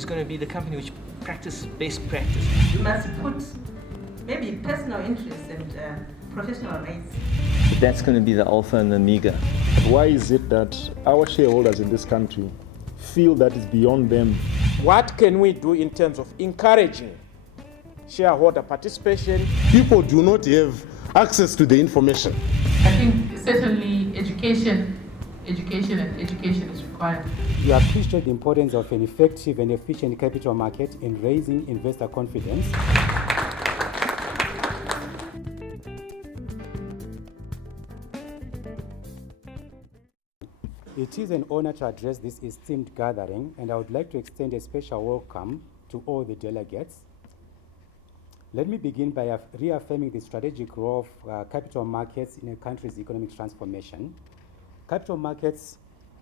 is going to be the company which practices best practice. You must put maybe personal interests and professional rights. That's going to be the alpha and omega. Why is it that our shareholders in this country feel that it's beyond them? What can we do in terms of encouraging shareholder participation? People do not have access to the information. I think certainly education is required. We appreciate the importance of an effective and efficient capital market in raising investor confidence. It is an honor to address this esteemed gathering, and I would like to extend a special welcome to all the delegates. Let me begin by reaffirming the strategic role of capital markets in a country's economic transformation. Capital markets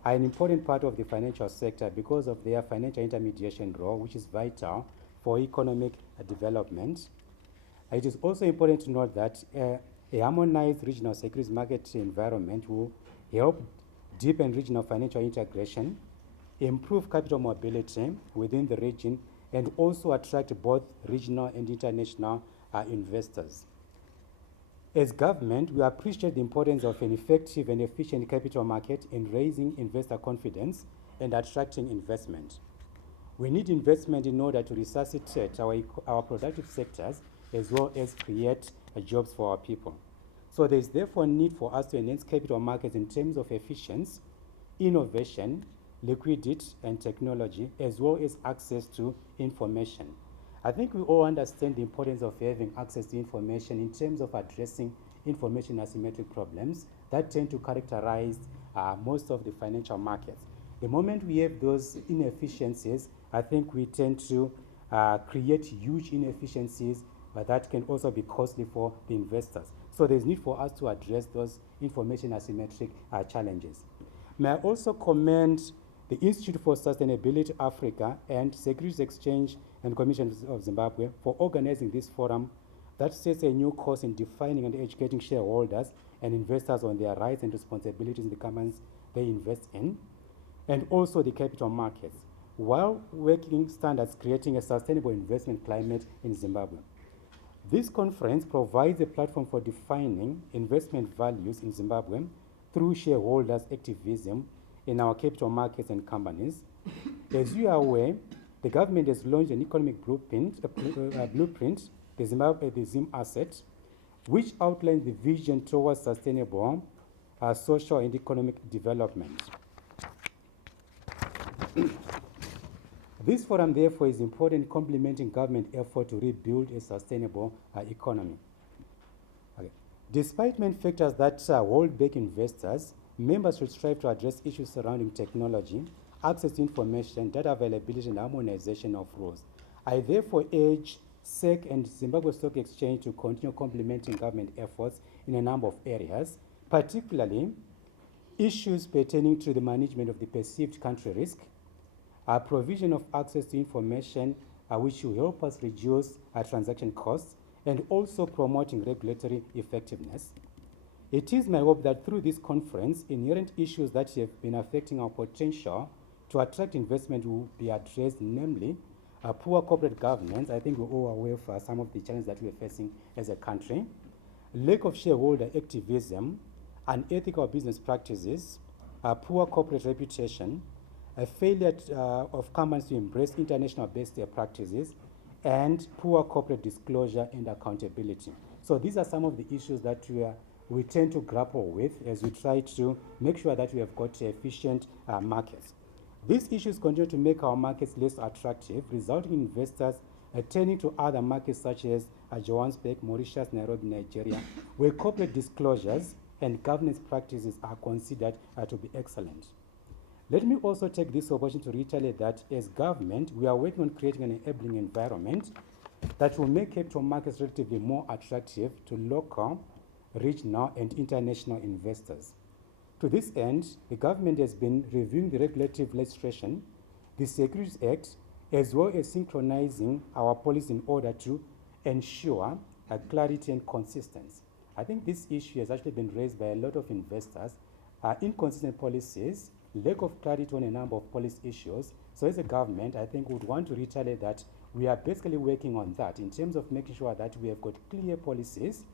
are an important part of the financial sector because of their financial intermediation role, which is vital for economic development. It is also important to note that a harmonized regional securities market environment will help deepen regional financial integration, improve capital mobility within the region, and also attract both regional and international investors. As government, we appreciate the importance of an effective and efficient capital market in raising investor confidence and attracting investment. We need investment in order to resuscitate our productive sectors as well as create jobs for our people. So there is therefore a need for us to enhance capital markets in terms of efficiency, innovation, liquidity, and technology, as well as access to information. I think we all understand the importance of having access to information in terms of addressing information asymmetric problems that tend to characterize most of the financial markets. The moment we have those inefficiencies, I think we tend to create huge inefficiencies that can also be costly for the investors. So there's need for us to address those information asymmetric challenges. May I also commend the Institute for Sustainability Africa and Securities Exchange and Commission of Zimbabwe for organizing this forum that sets a new course in defining and educating shareholders and investors on their rights and responsibilities in the companies they invest in, and also the capital markets, while working standards creating a sustainable investment climate in Zimbabwe. This conference provides a platform for defining investment values in Zimbabwe through shareholders' activism in our capital markets and companies. As you are aware, the government has launched an economic blueprint, the Zim Asset, which outlines the vision towards sustainable social and economic development. This forum, therefore, is important in complementing government effort to rebuild a sustainable economy. Okay. Despite many factors that hold back investors, members should strive to address issues surrounding technology, access to information, data availability, and harmonization of rules. I therefore urge Secz and Zimbabwe Stock Exchange to continue complementing government efforts in a number of areas, particularly issues pertaining to the management of the perceived country risk, provision of access to information which will help us reduce transaction costs, and also promoting regulatory effectiveness. It is my hope that through this conference, inherent issues that have been affecting our potential to attract investment will be addressed, namely poor corporate governance. I think we're all aware of some of the challenges that we're facing as a country, lack of shareholder activism, unethical business practices, poor corporate reputation, a failure of companies to embrace international best practices, and poor corporate disclosure and accountability. So these are some of the issues that we tend to grapple with as we try to make sure that we have got efficient markets. These issues continue to make our markets less attractive, resulting in investors turning to other markets such as Johannesburg, Mauritius, Nairobi, Nigeria, where corporate disclosures and governance practices are considered to be excellent. Let me also take this opportunity to reiterate that as government, we are working on creating an enabling environment that will make capital markets relatively more attractive to local, regional, and international investors. To this end, the government has been reviewing the regulative legislation, the Securities Act, as well as synchronizing our policy in order to ensure clarity and consistency. I think this issue has actually been raised by a lot of investors inconsistent policies, lack of clarity on a number of policy issues. So as a government, I think we would want to reiterate that we are basically working on that in terms of making sure that we have got clear policies.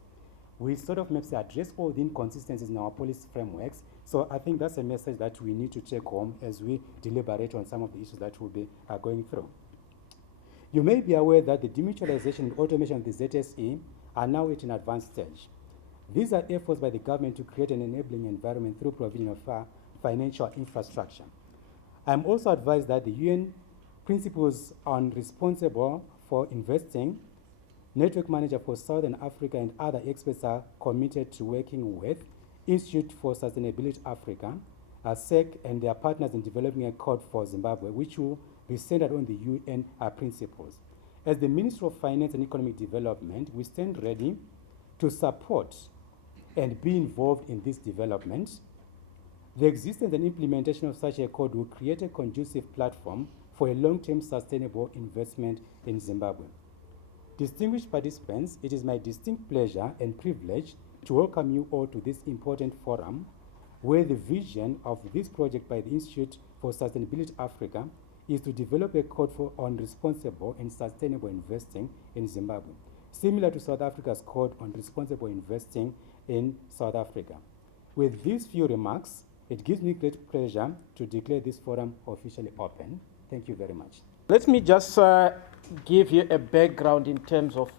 We sort of maybe address all the inconsistencies in our policy frameworks. So I think that's a message that we need to take home as we deliberate on some of the issues that we'll be going through. You may be aware that the demutualization and automation of the ZSE are now at an advanced stage. These are efforts by the government to create an enabling environment through provision of financial infrastructure. I'm also advised that the UN Principles on Responsible for Investing, Network Manager for Southern Africa, and other experts are committed to working with Institute for Sustainability Africa, Secz, and their partners in developing a code for Zimbabwe, which will be centered on the UN principles. As the Ministry of Finance and Economic Development, we stand ready to support and be involved in this development. The existence and implementation of such a code will create a conducive platform for a long-term sustainable investment in Zimbabwe. Distinguished participants, it is my distinct pleasure and privilege to welcome you all to this important forum, where the vision of this project by the Institute for Sustainability Africa is to develop a code on responsible and sustainable investing in Zimbabwe, similar to South Africa's code on responsible investing in South Africa. With these few remarks, it gives me great pleasure to declare this forum officially open. Thank you very much. Let me just give you a background in terms of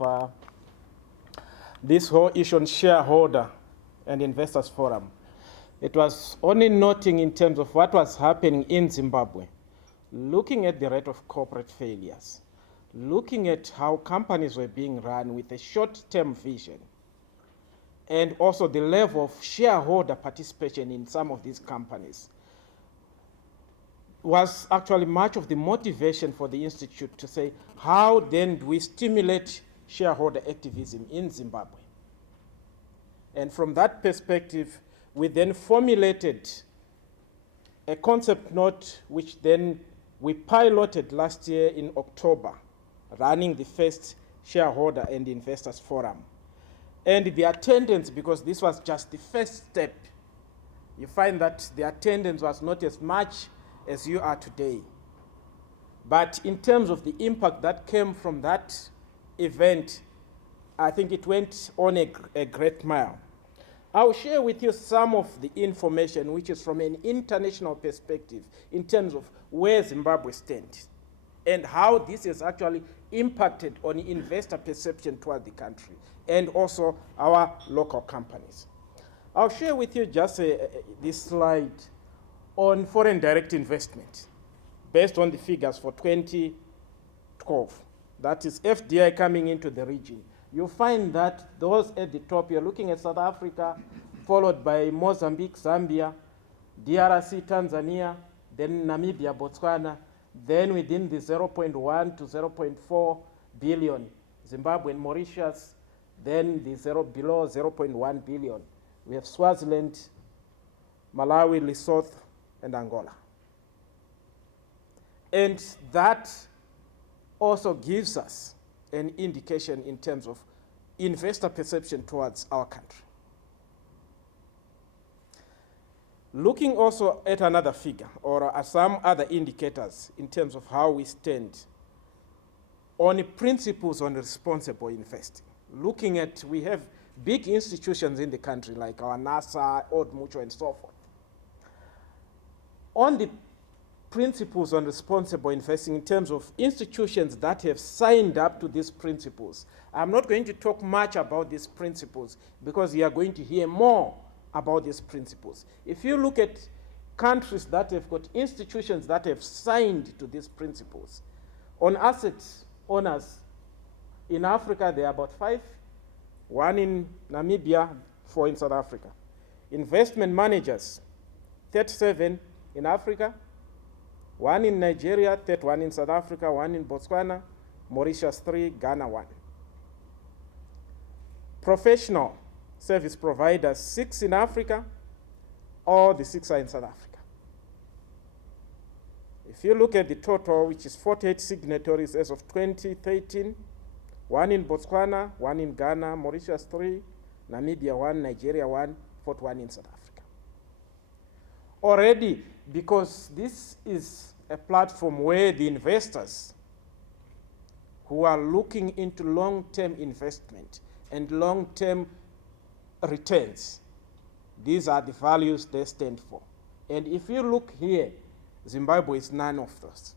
this whole issue on Shareholder and Investors Forum. It was only noting in terms of what was happening in Zimbabwe, looking at the rate of corporate failures, looking at how companies were being run with a short-term vision, and also the level of shareholder participation in some of these companies, was actually much of the motivation for the Institute to say, how then do we stimulate shareholder activism in Zimbabwe? And from that perspective, we then formulated a concept note, which then we piloted last year in October, running the first Shareholder and Investors Forum. And the attendance, because this was just the first step, you find that the attendance was not as much as you are today. But in terms of the impact that came from that event, I think it went on a great mile. I'll share with you some of the information which is from an international perspective in terms of where Zimbabwe stands and how this has actually impacted on investor perception toward the country and also our local companies. I'll share with you just this slide on foreign direct investment based on the figures for 2012. That is FDI coming into the region. You'll find that those at the top, you're looking at South Africa, followed by Mozambique, Zambia, DRC, Tanzania, then Namibia, Botswana, then within the 0.1 to 0.4 billion, Zimbabwe and Mauritius, then the below 0.1 billion. We have Swaziland, Malawi, Lesotho, and Angola. And that also gives us an indication in terms of investor perception towards our country. Looking also at another figure or at some other indicators in terms of how we stand on the principles on responsible investing. Looking at, we have big institutions in the country like our NASA, Old Mutual, and so forth. On the principles on responsible investing in terms of institutions that have signed up to these principles, I'm not going to talk much about these principles because you are going to hear more about these principles. If you look at countries that have got institutions that have signed to these principles, on asset owners, in Africa there are about 5, 1 in Namibia, 4 in South Africa. Investment managers, 37 in Africa, 1 in Nigeria, 31 in South Africa, 1 in Botswana, Mauritius 3, Ghana 1. Professional service providers, 6 in Africa, all the 6 are in South Africa. If you look at the total, which is 48 signatories as of 2013, 1 in Botswana, 1 in Ghana, Mauritius 3, Namibia 1, Nigeria 1, 41 in South Africa. already, because this is a platform where the investors who are looking into long-term investment and long-term returns, these are the values they stand for. And if you look here, Zimbabwe is none of those.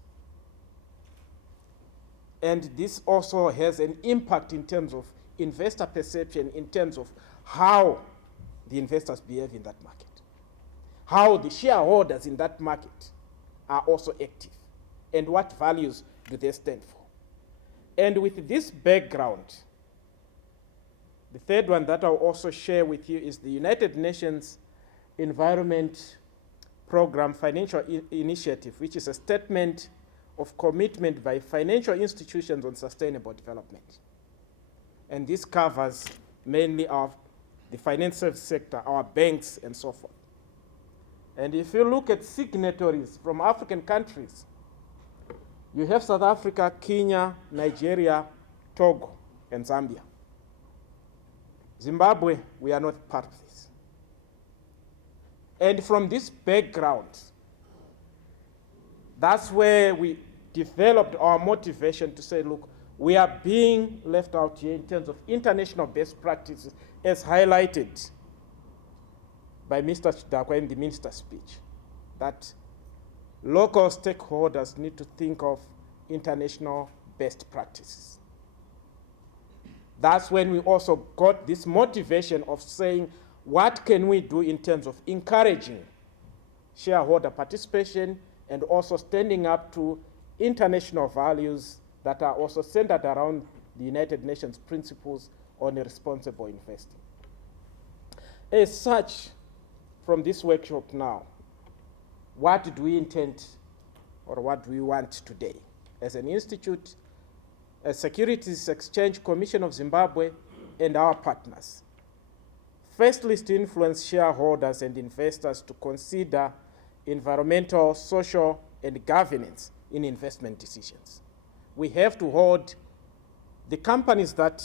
And this also has an impact in terms of investor perception, in terms of how the investors behave in that market, how the shareholders in that market are also active, and what values do they stand for. And with this background, the third one that I'll also share with you is the United Nations Environment Program Financial Initiative, which is a statement of commitment by financial institutions on sustainable development. And this covers mainly the financial sector, our banks, and so forth. And if you look at signatories from African countries, you have South Africa, Kenya, Nigeria, Togo, and Zambia. Zimbabwe, we are not part of this. And from this background, that's where we developed our motivation to say, look, we are being left out here in terms of international best practices, as highlighted by Mr. Chidakwa in the minister's speech, that local stakeholders need to think of international best practices. That's when we also got this motivation of saying, what can we do in terms of encouraging shareholder participation and also standing up to international values that are also centered around the United Nations principles on responsible investing. As such, from this workshop now, what do we intend or what do we want today? As an institute, as Securities Exchange Commission of Zimbabwe, and our partners. Firstly, is to influence shareholders and investors to consider environmental, social, and governance in investment decisions. We have to hold the companies that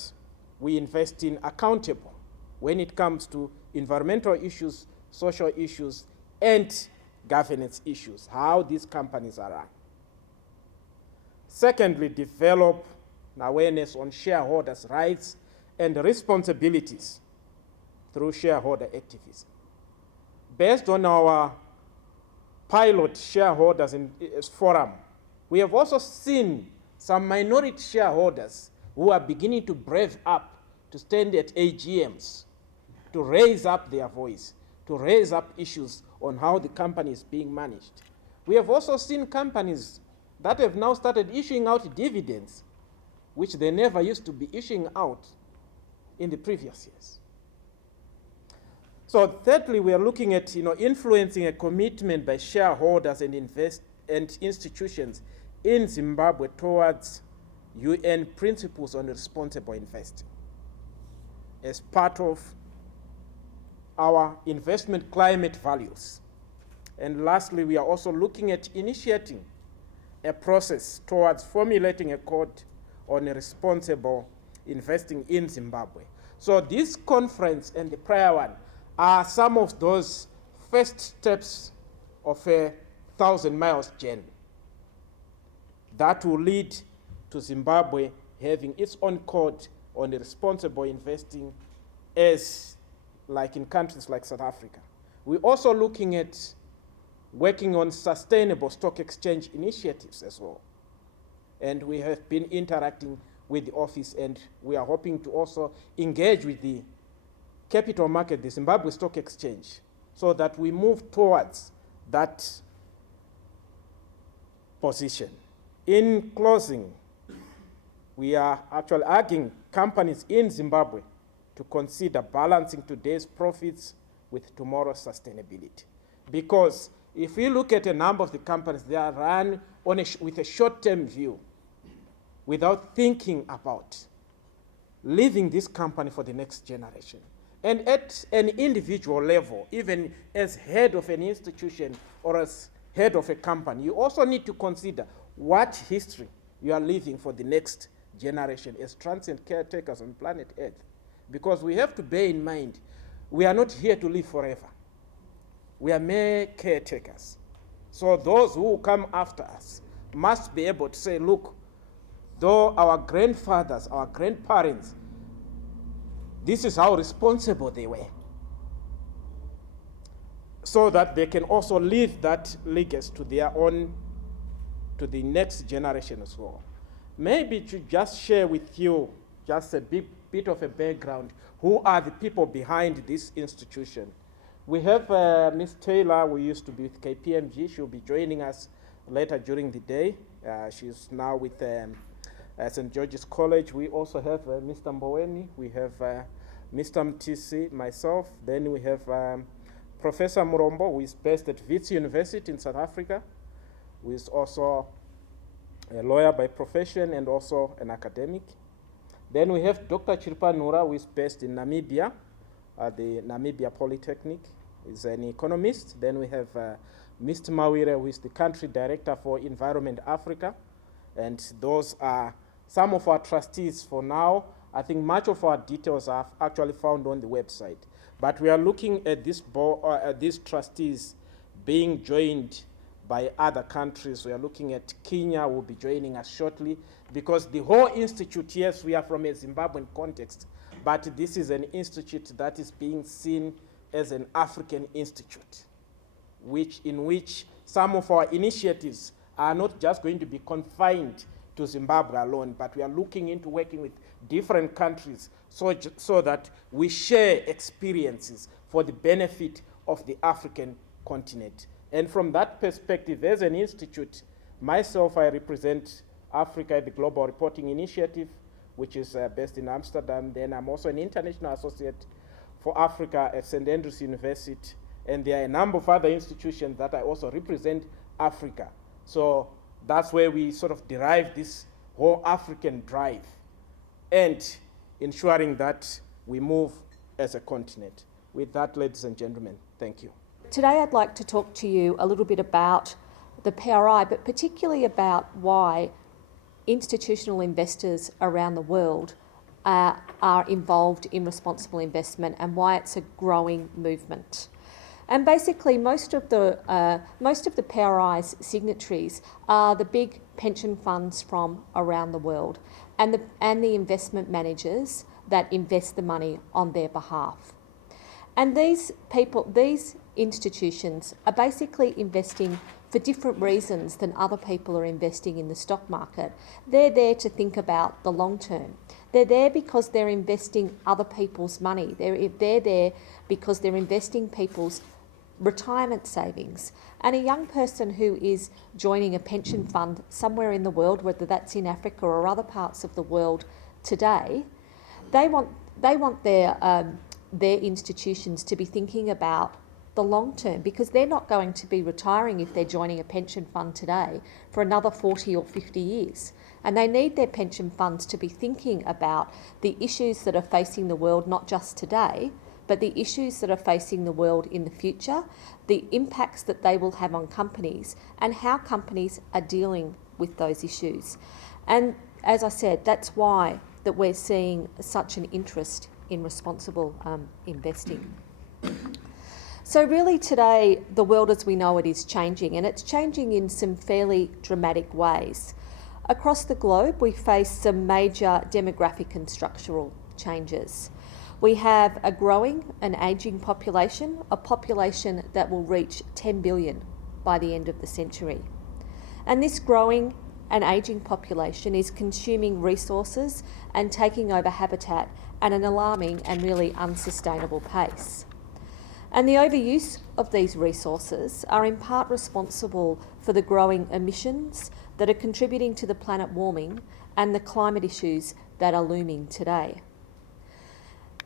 we invest in accountable when it comes to environmental issues, social issues, and governance issues, how these companies are run. Secondly, develop an awareness on shareholders' rights and responsibilities through shareholder activism. Based on our pilot shareholders in forum, we have also seen some minority shareholders who are beginning to brave up to stand at AGMs, to raise up their voice, to raise up issues on how the company is being managed. We have also seen companies that have now started issuing out dividends, which they never used to be issuing out in the previous years. So thirdly, we are looking at influencing a commitment by shareholders and institutions in Zimbabwe towards UN principles on responsible investing as part of our investment climate values. And lastly, we are also looking at initiating a process towards formulating a code on responsible investing in Zimbabwe. So this conference and the prior one are some of those first steps of a 1,000 miles journey that will lead to Zimbabwe having its own code on responsible investing, as like in countries like South Africa. We're also looking at working on sustainable stock exchange initiatives as well. And we have been interacting with the office, and we are hoping to also engage with the capital market, the Zimbabwe Stock Exchange, so that we move towards that position. In closing, we are actually urging companies in Zimbabwe to consider balancing today's profits with tomorrow's sustainability. Because if we look at a number of the companies, they are run with a short-term view without thinking about leaving this company for the next generation. And at an individual level, even as head of an institution or as head of a company, you also need to consider what history you are leaving for the next generation as transient caretakers on planet Earth. Because we have to bear in mind, we are not here to live forever. We are mere caretakers. So those who come after us must be able to say, look, though our grandfathers, our grandparents, this is how responsible they were. So that they can also leave that legacy to their own, to the next generation as well. Maybe to just share with you just a bit of a background. Who are the people behind this institution? We have Ms. Taylor, who used to be with KPMG. She'll be joining us later during the day. She's now with St. George's College. We also have Mr. Mboweni. We have Mr. Mtisi, myself. Then we have Professor Murombo, who is based at Wits University in South Africa, who is also a lawyer by profession and also an academic. Then we have Dr. Chirpa Nura, who is based in Namibia, at the Namibia Polytechnic. He's an economist. Then we have Mr. Mawire, who is the country director for Environment Africa. And those are some of our trustees for now. I think much of our details are actually found on the website. But we are looking at this these trustees being joined by other countries. We are looking at Kenya, will be joining us shortly, because the whole institute, yes, we are from a Zimbabwean context, but this is an institute that is being seen as an African institute, in which some of our initiatives are not just going to be confined to Zimbabwe alone, but we are looking into working with different countries so that we share experiences for the benefit of the African continent. And from that perspective, as an institute, myself, I represent Africa at the Global Reporting Initiative, which is based in Amsterdam. Then I'm also an international associate for Africa at St. Andrews University. And there are a number of other institutions that I also represent Africa. So that's where we sort of derive this whole African drive and ensuring that we move as a continent. With that, ladies and gentlemen, thank you. Today I'd like to talk to you a little bit about the PRI, but particularly about why institutional investors around the world are involved in responsible investment and why it's a growing movement. And basically, most of the PRI's signatories are the big pension funds from around the world, and the investment managers that invest the money on their behalf. And these institutions are basically investing for different reasons than other people are investing in the stock market. They're there to think about the long term. They're there because they're investing other people's money. They're there because they're investing people's retirement savings. And a young person who is joining a pension fund somewhere in the world, whether that's in Africa or other parts of the world today, they want their institutions to be thinking about the long term, because they're not going to be retiring if they're joining a pension fund today for another 40 or 50 years. And they need their pension funds to be thinking about the issues that are facing the world, not just today, but the issues that are facing the world in the future, the impacts that they will have on companies, and how companies are dealing with those issues. And as I said, that's why that we're seeing such an interest in responsible investing. So really today, the world as we know it is changing, and it's changing in some fairly dramatic ways. Across the globe, we face some major demographic and structural changes. We have a growing and ageing population, a population that will reach 10 billion by the end of the century. And this growing and ageing population is consuming resources and taking over habitat at an alarming and really unsustainable pace. And the overuse of these resources are in part responsible for the growing emissions that are contributing to the planet warming and the climate issues that are looming today.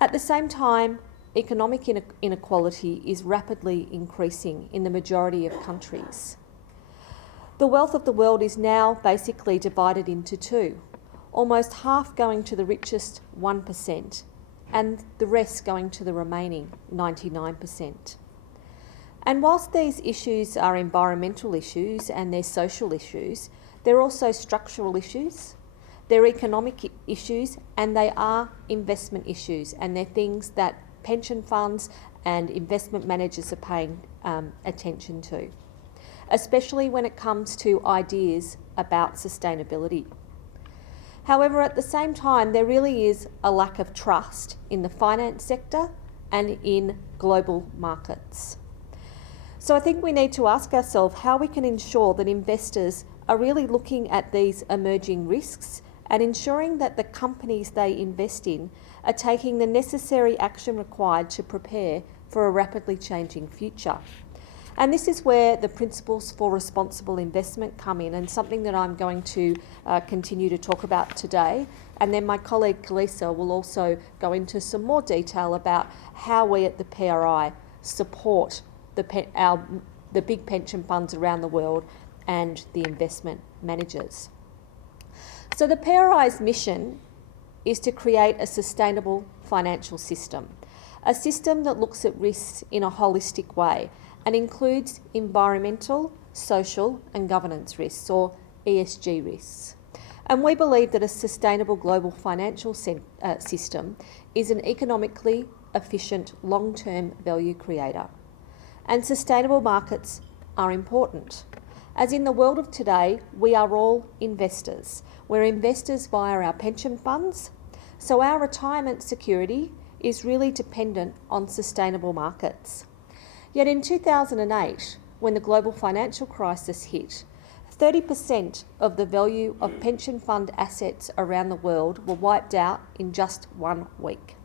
At the same time, economic inequality is rapidly increasing in the majority of countries. The wealth of the world is now basically divided into two, almost half going to the richest 1%, and the rest going to the remaining 99%. And whilst these issues are environmental issues and they're social issues, they're also structural issues, they're economic issues, and they are investment issues, and they're things that pension funds and investment managers are paying attention to, especially when it comes to ideas about sustainability. However, at the same time, there really is a lack of trust in the finance sector and in global markets. So I think we need to ask ourselves how we can ensure that investors are really looking at these emerging risks and ensuring that the companies they invest in are taking the necessary action required to prepare for a rapidly changing future. And this is where the principles for responsible investment come in, and something that I'm going to continue to talk about today. And then my colleague Kalisa will also go into some more detail about how we at the PRI support the big pension funds around the world and the investment managers. So the PRI's mission is to create a sustainable financial system, a system that looks at risks in a holistic way and includes environmental, social and governance risks, or ESG risks. And we believe that a sustainable global financial system is an economically efficient long-term value creator. And sustainable markets are important. As in the world of today, we are all investors. We're investors via our pension funds, so our retirement security is really dependent on sustainable markets. Yet in 2008, when the global financial crisis hit, 30% of the value of pension fund assets around the world were wiped out in just 1 week.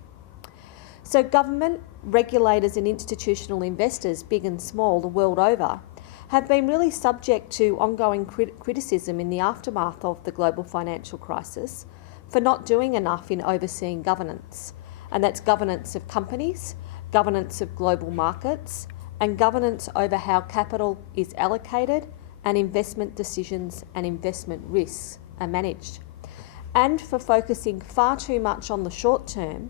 So government, regulators and institutional investors, big and small, the world over, have been really subject to ongoing criticism in the aftermath of the global financial crisis for not doing enough in overseeing governance. And that's governance of companies, governance of global markets, and governance over how capital is allocated and investment decisions and investment risks are managed. And for focusing far too much on the short term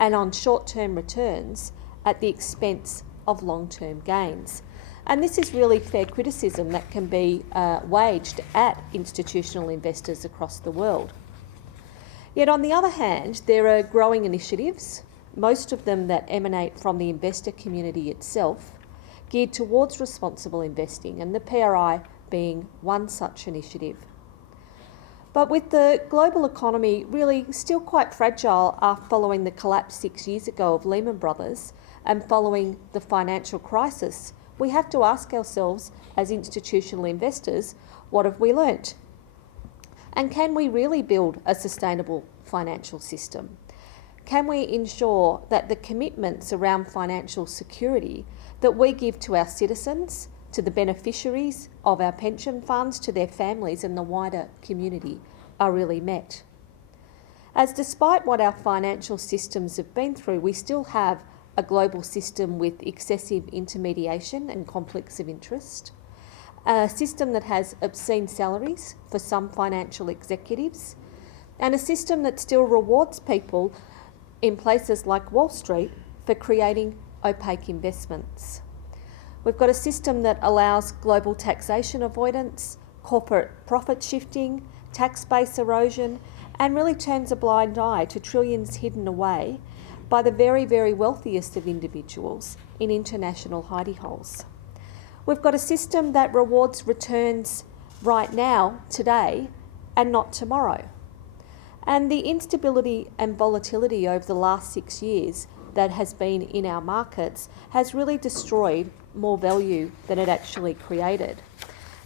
and on short-term returns at the expense of long-term gains. And this is really fair criticism that can be waged at institutional investors across the world. Yet on the other hand, there are growing initiatives, most of them that emanate from the investor community itself, geared towards responsible investing, and the PRI being one such initiative. But with the global economy really still quite fragile following the collapse 6 years ago of Lehman Brothers and following the financial crisis, we have to ask ourselves as institutional investors, what have we learnt? And can we really build a sustainable financial system? Can we ensure that the commitments around financial security that we give to our citizens, to the beneficiaries of our pension funds, to their families and the wider community are really met? As despite what our financial systems have been through, we still have a global system with excessive intermediation and conflicts of interest, a system that has obscene salaries for some financial executives, and a system that still rewards people in places like Wall Street for creating opaque investments. We've got a system that allows global taxation avoidance, corporate profit shifting, tax base erosion, and really turns a blind eye to trillions hidden away by the very, very wealthiest of individuals in international hidey holes. We've got a system that rewards returns right now, today, and not tomorrow. And the instability and volatility over the last 6 years that has been in our markets has really destroyed more value than it actually created.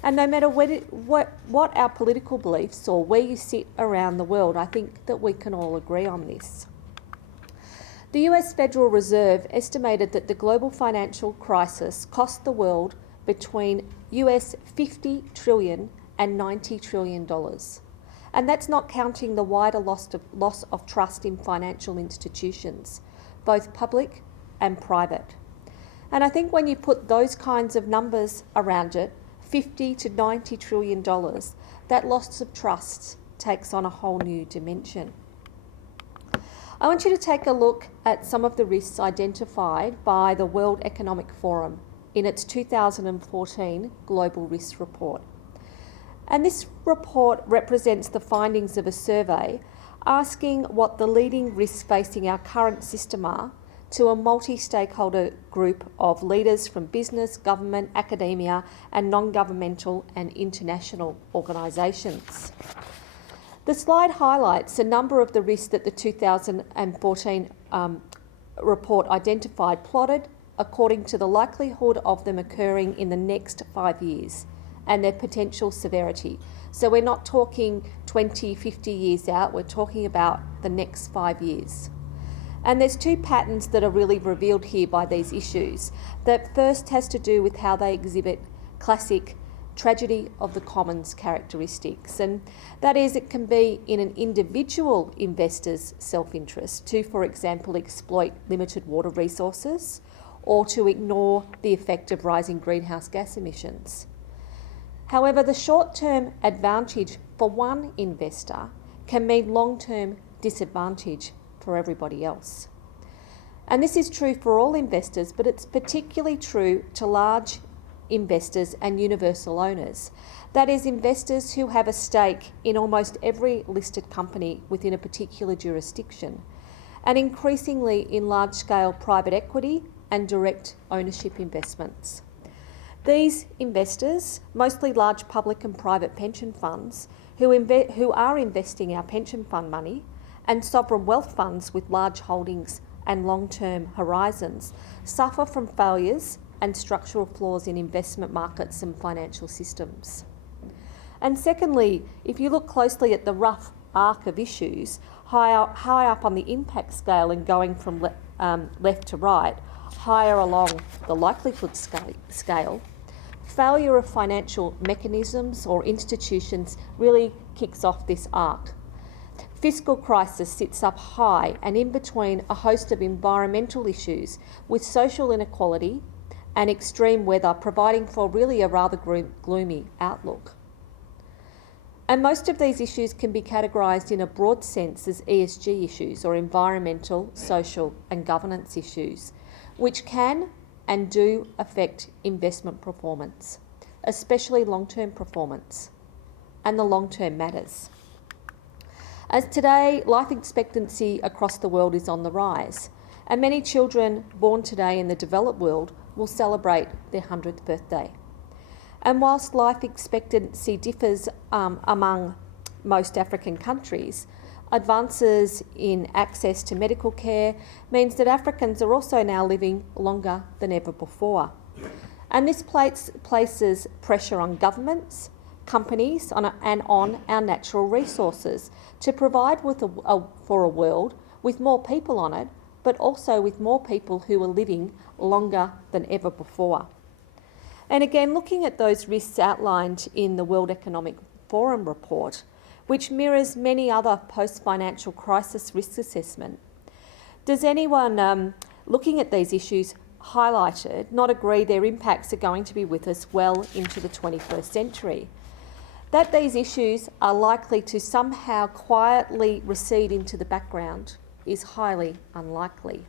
And no matter what our political beliefs or where you sit around the world, I think that we can all agree on this. The US Federal Reserve estimated that the global financial crisis cost the world between US $50 trillion and $90 trillion. And that's not counting the wider loss of trust in financial institutions, both public and private. And I think when you put those kinds of numbers around it, $50 to $90 trillion, that loss of trust takes on a whole new dimension. I want you to take a look at some of the risks identified by the World Economic Forum in its 2014 Global Risk Report. And this report represents the findings of a survey asking what the leading risks facing our current system are to a multi-stakeholder group of leaders from business, government, academia and non-governmental and international organisations. The slide highlights a number of the risks that the 2014 report identified, plotted according to the likelihood of them occurring in the next 5 years and their potential severity. So we're not talking 20, 50 years out, we're talking about the next 5 years. And there's two patterns that are really revealed here by these issues. That first has to do with how they exhibit classic tragedy of the commons characteristics. And that is, it can be in an individual investor's self-interest to, for example, exploit limited water resources or to ignore the effect of rising greenhouse gas emissions. However, the short-term advantage for one investor can mean long-term disadvantage for everybody else. And this is true for all investors, but it's particularly true to large investors and universal owners. That is, investors who have a stake in almost every listed company within a particular jurisdiction, and increasingly in large-scale private equity and direct ownership investments. These investors, mostly large public and private pension funds, who are investing our pension fund money, and sovereign wealth funds with large holdings and long-term horizons, suffer from failures and structural flaws in investment markets and financial systems. And secondly, if you look closely at the rough arc of issues, high up on the impact scale and going from left to right, higher along the likelihood scale, failure of financial mechanisms or institutions really kicks off this arc. Fiscal crisis sits up high and in between a host of environmental issues, with social inequality and extreme weather providing for really a rather gloomy outlook. And most of these issues can be categorised in a broad sense as ESG issues, or environmental, social and governance issues, which can and do affect investment performance, especially long-term performance, and the long-term matters. As today, life expectancy across the world is on the rise, and many children born today in the developed world will celebrate their 100th birthday. And whilst life expectancy differs among most African countries, advances in access to medical care means that Africans are also now living longer than ever before. And this places pressure on governments, companies and on our natural resources to provide for a world with more people on it, but also with more people who are living longer than ever before. And again, looking at those risks outlined in the World Economic Forum report, which mirrors many other post-financial crisis risk assessment, does anyone looking at these issues highlighted not agree their impacts are going to be with us well into the 21st century? That these issues are likely to somehow quietly recede into the background is highly unlikely.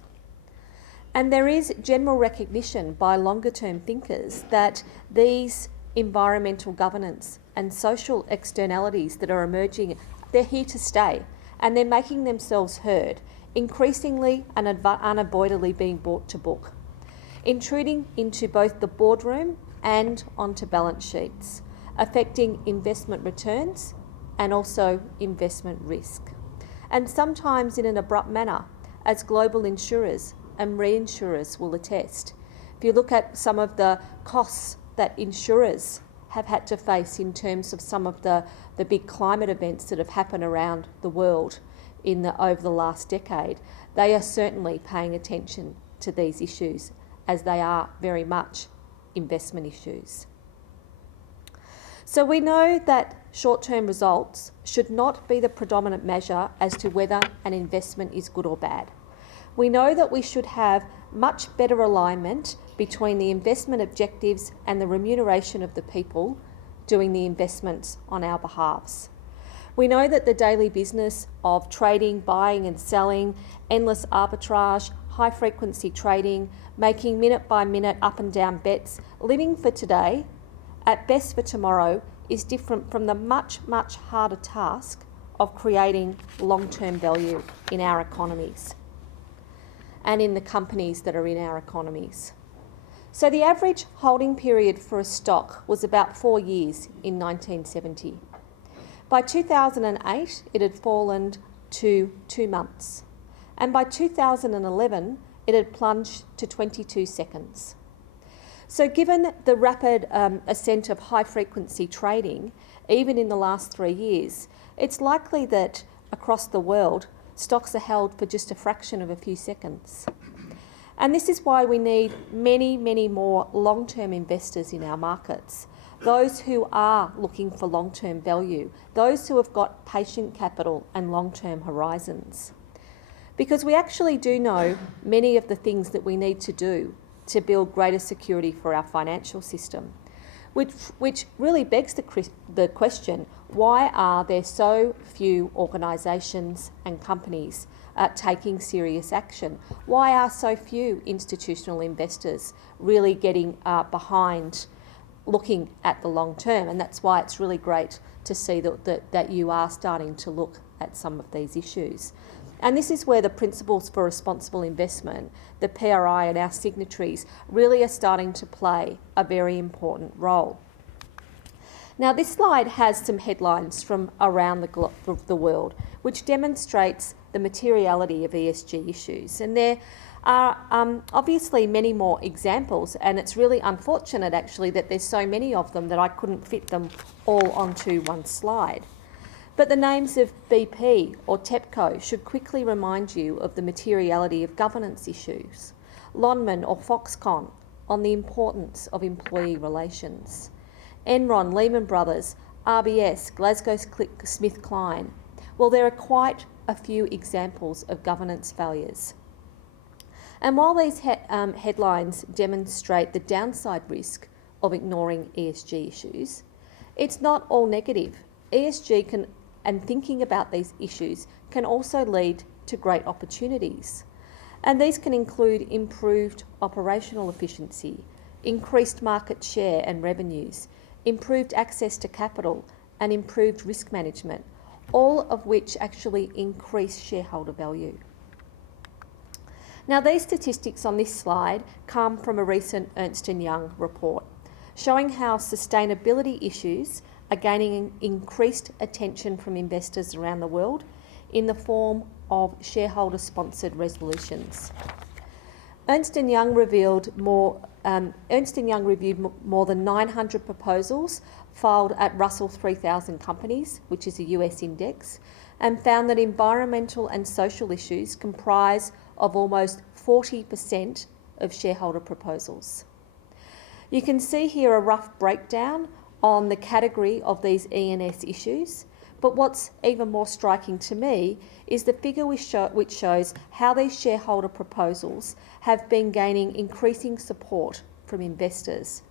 And there is general recognition by longer-term thinkers that these environmental governance and social externalities that are emerging, they're here to stay, and they're making themselves heard, increasingly and unavoidably being brought to book, intruding into both the boardroom and onto balance sheets, affecting investment returns and also investment risk, and sometimes in an abrupt manner, as global insurers and reinsurers will attest. If you look at some of the costs that insurers have had to face in terms of some of the big climate events that have happened around the world over the last decade, they are certainly paying attention to these issues, as they are very much investment issues. So we know that short-term results should not be the predominant measure as to whether an investment is good or bad. We know that we should have much better alignment between the investment objectives and the remuneration of the people doing the investments on our behalves. We know that the daily business of trading, buying and selling, endless arbitrage, high-frequency trading, making minute-by-minute up and down bets, living for today, at best for tomorrow, is different from the much, much harder task of creating long-term value in our economies. and in the companies that are in our economies. So the average holding period for a stock was about 4 years in 1970. By 2008, it had fallen to 2 months. And by 2011, it had plunged to 22 seconds. So given the rapid ascent of high-frequency trading, even in the last 3 years, it's likely that across the world, stocks are held for just a fraction of a few seconds. And this is why we need many, many more long-term investors in our markets, those who are looking for long-term value, those who have got patient capital and long-term horizons. Because we actually do know many of the things that we need to do to build greater security for our financial system, which really begs the question, why are there so few organisations and companies taking serious action? Why are so few institutional investors really getting behind looking at the long term? And that's why it's really great to see that you are starting to look at some of these issues. And this is where the Principles for Responsible Investment, the PRI and our signatories really are starting to play a very important role. Now, this slide has some headlines from around the world, which demonstrates the materiality of ESG issues. And there are obviously many more examples, and it's really unfortunate actually that there's so many of them that I couldn't fit them all onto one slide. But the names of BP or TEPCO should quickly remind you of the materiality of governance issues. Lonman or Foxconn on the importance of employee relations. Enron, Lehman Brothers, RBS, GlaxoSmithKline. Well, there are quite a few examples of governance failures. And while these headlines demonstrate the downside risk of ignoring ESG issues, it's not all negative. ESG and thinking about these issues can also lead to great opportunities. And these can include improved operational efficiency, increased market share and revenues, improved access to capital, and improved risk management, all of which actually increase shareholder value. Now, these statistics on this slide come from a recent Ernst & Young report, showing how sustainability issues are gaining increased attention from investors around the world in the form of shareholder-sponsored resolutions. Ernst & Young reviewed more than 900 proposals filed at Russell 3000 companies, which is a US index, and found that environmental and social issues comprise of almost 40% of shareholder proposals. You can see here a rough breakdown on the category of these E&S issues, but what's even more striking to me is the figure which shows how these shareholder proposals have been gaining increasing support from investors.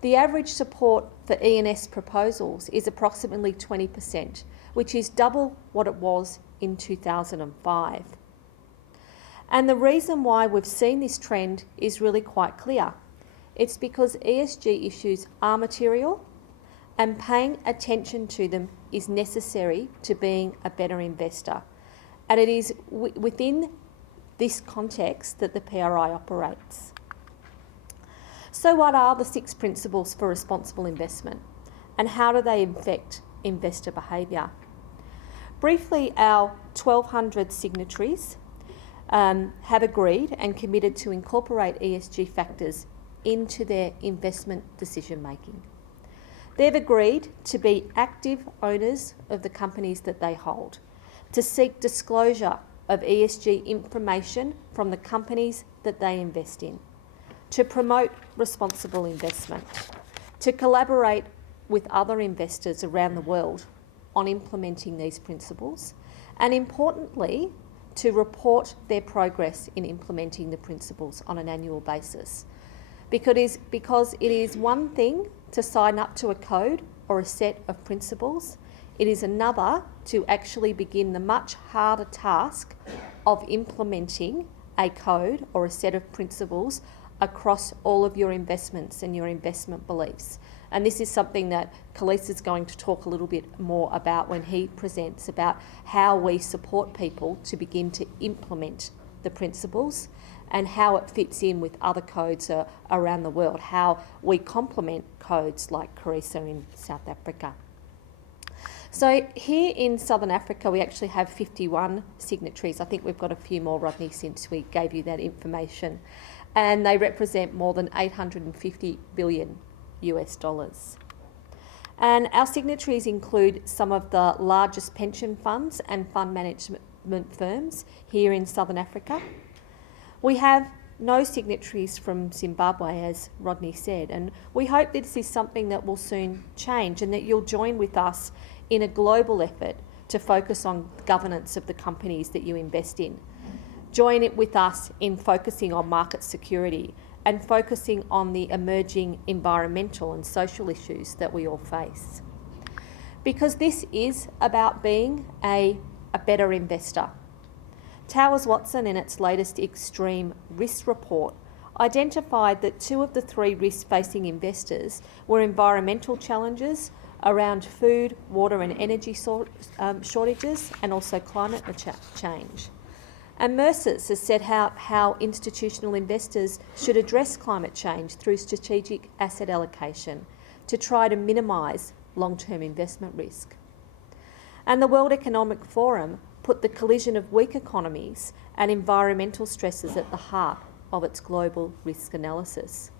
The average support for E&S proposals is approximately 20%, which is double what it was in 2005. And the reason why we've seen this trend is really quite clear. It's because ESG issues are material, and paying attention to them is necessary to being a better investor. And it is within this context that the PRI operates. So what are the 6 principles for responsible investment, and how do they affect investor behaviour? Briefly, our 1,200 signatories have agreed and committed to incorporate ESG factors into their investment decision making. They've agreed to be active owners of the companies that they hold, to seek disclosure of ESG information from the companies that they invest in, to promote responsible investment, to collaborate with other investors around the world on implementing these principles, and importantly, to report their progress in implementing the principles on an annual basis. Because it is one thing to sign up to a code or a set of principles, it is another to actually begin the much harder task of implementing a code or a set of principles across all of your investments and your investment beliefs. And this is something that Khalees is going to talk a little bit more about when he presents about how we support people to begin to implement the principles and how it fits in with other codes around the world, how we complement codes like CORISA in South Africa. So here in Southern Africa, we actually have 51 signatories. I think we've got a few more, Rodney, since we gave you that information. And they represent more than $850 billion US dollars. And our signatories include some of the largest pension funds and fund management firms here in Southern Africa. We have no signatories from Zimbabwe, as Rodney said, and we hope this is something that will soon change and that you'll join with us in a global effort to focus on governance of the companies that you invest in. Join it with us in focusing on market security and focusing on the emerging environmental and social issues that we all face. Because this is about being a better investor. Towers Watson, in its latest extreme risk report, identified that 2 of the 3 risks facing investors were environmental challenges around food, water and energy shortages, and also climate change. And Mercer's has said how institutional investors should address climate change through strategic asset allocation to try to minimise long-term investment risk. And the World Economic Forum put the collision of weak economies and environmental stresses at the heart of its global risk analysis.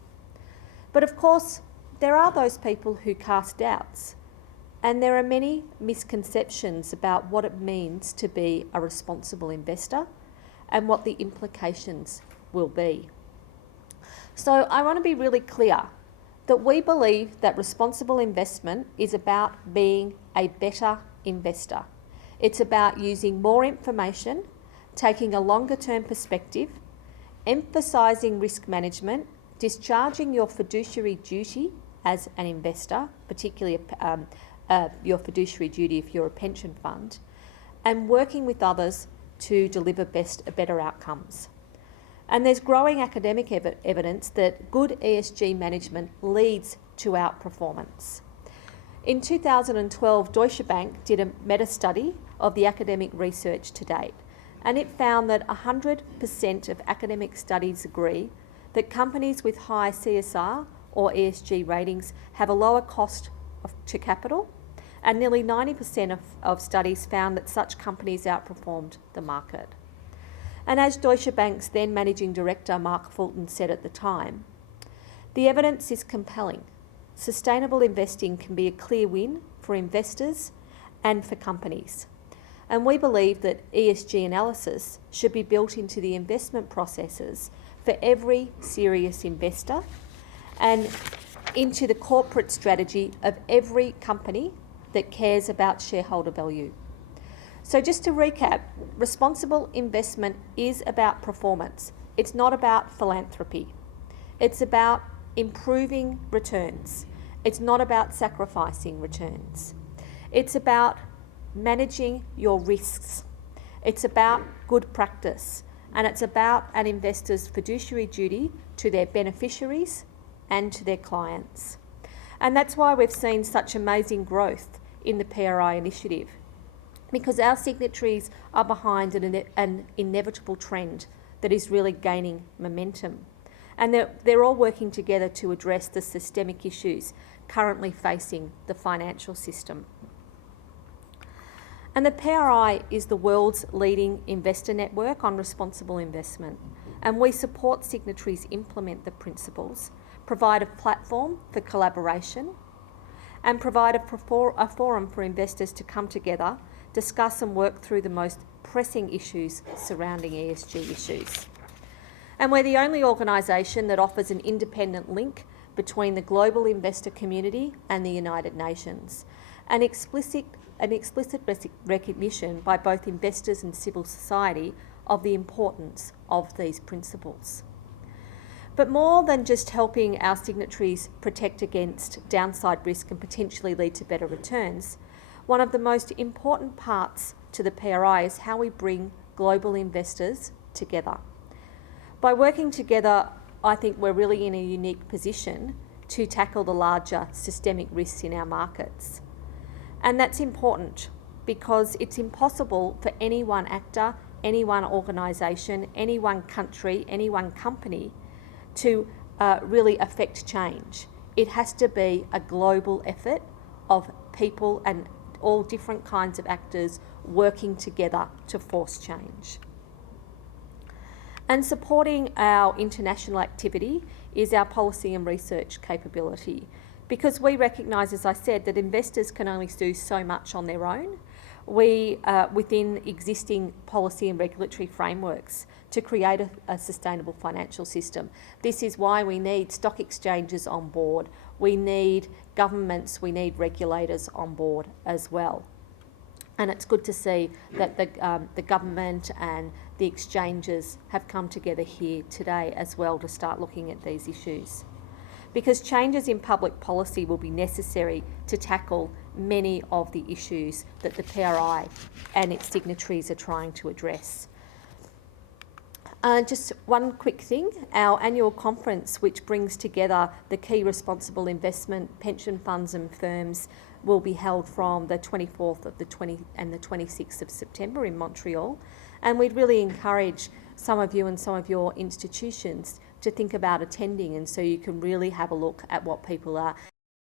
But of course, there are those people who cast doubts, and there are many misconceptions about what it means to be a responsible investor and what the implications will be. So I want to be really clear that we believe that responsible investment is about being a better investor. It's about using more information, taking a longer term perspective, emphasising risk management, discharging your fiduciary duty as an investor, particularly your fiduciary duty if you're a pension fund, and working with others to deliver better outcomes. And there's growing academic evidence that good ESG management leads to outperformance. In 2012, Deutsche Bank did a meta-study of the academic research to date, and it found that 100% of academic studies agree that companies with high CSR or ESG ratings have a lower cost to capital, and nearly 90% of studies found that such companies outperformed the market. And as Deutsche Bank's then Managing Director Mark Fulton said at the time, the evidence is compelling. Sustainable investing can be a clear win for investors and for companies. And we believe that ESG analysis should be built into the investment processes for every serious investor and into the corporate strategy of every company that cares about shareholder value. So just to recap, responsible investment is about performance. It's not about philanthropy. It's about improving returns. It's not about sacrificing returns. It's about managing your risks. It's about good practice, and it's about an investor's fiduciary duty to their beneficiaries and to their clients. And that's why we've seen such amazing growth in the PRI initiative, because our signatories are behind an inevitable trend that is really gaining momentum. And they're all working together to address the systemic issues currently facing the financial system. And the PRI is the world's leading investor network on responsible investment, and we support signatories implement the principles, provide a platform for collaboration, and provide a forum for investors to come together, discuss and work through the most pressing issues surrounding ESG issues. And we're the only organisation that offers an independent link between the global investor community and the United Nations, an explicit recognition by both investors and civil society of the importance of these principles. But more than just helping our signatories protect against downside risk and potentially lead to better returns, one of the most important parts to the PRI is how we bring global investors together. By working together, I think we're really in a unique position to tackle the larger systemic risks in our markets. And that's important because it's impossible for any one actor, any one organisation, any one country, any one company to really affect change. It has to be a global effort of people and all different kinds of actors working together to force change. And supporting our international activity is our policy and research capability, because we recognise, as I said, that investors can only do so much on their own. We, within existing policy and regulatory frameworks, to create a sustainable financial system. This is why we need stock exchanges on board. We need governments, we need regulators on board as well. And it's good to see that the government and the exchanges have come together here today as well to start looking at these issues. Because changes in public policy will be necessary to tackle many of the issues that the PRI and its signatories are trying to address. Just one quick thing, our annual conference, which brings together the key responsible investment pension funds and firms, will be held from the 24th of the 26th of September in Montreal. And we'd really encourage some of you and some of your institutions to think about attending, and so you can really have a look at what people are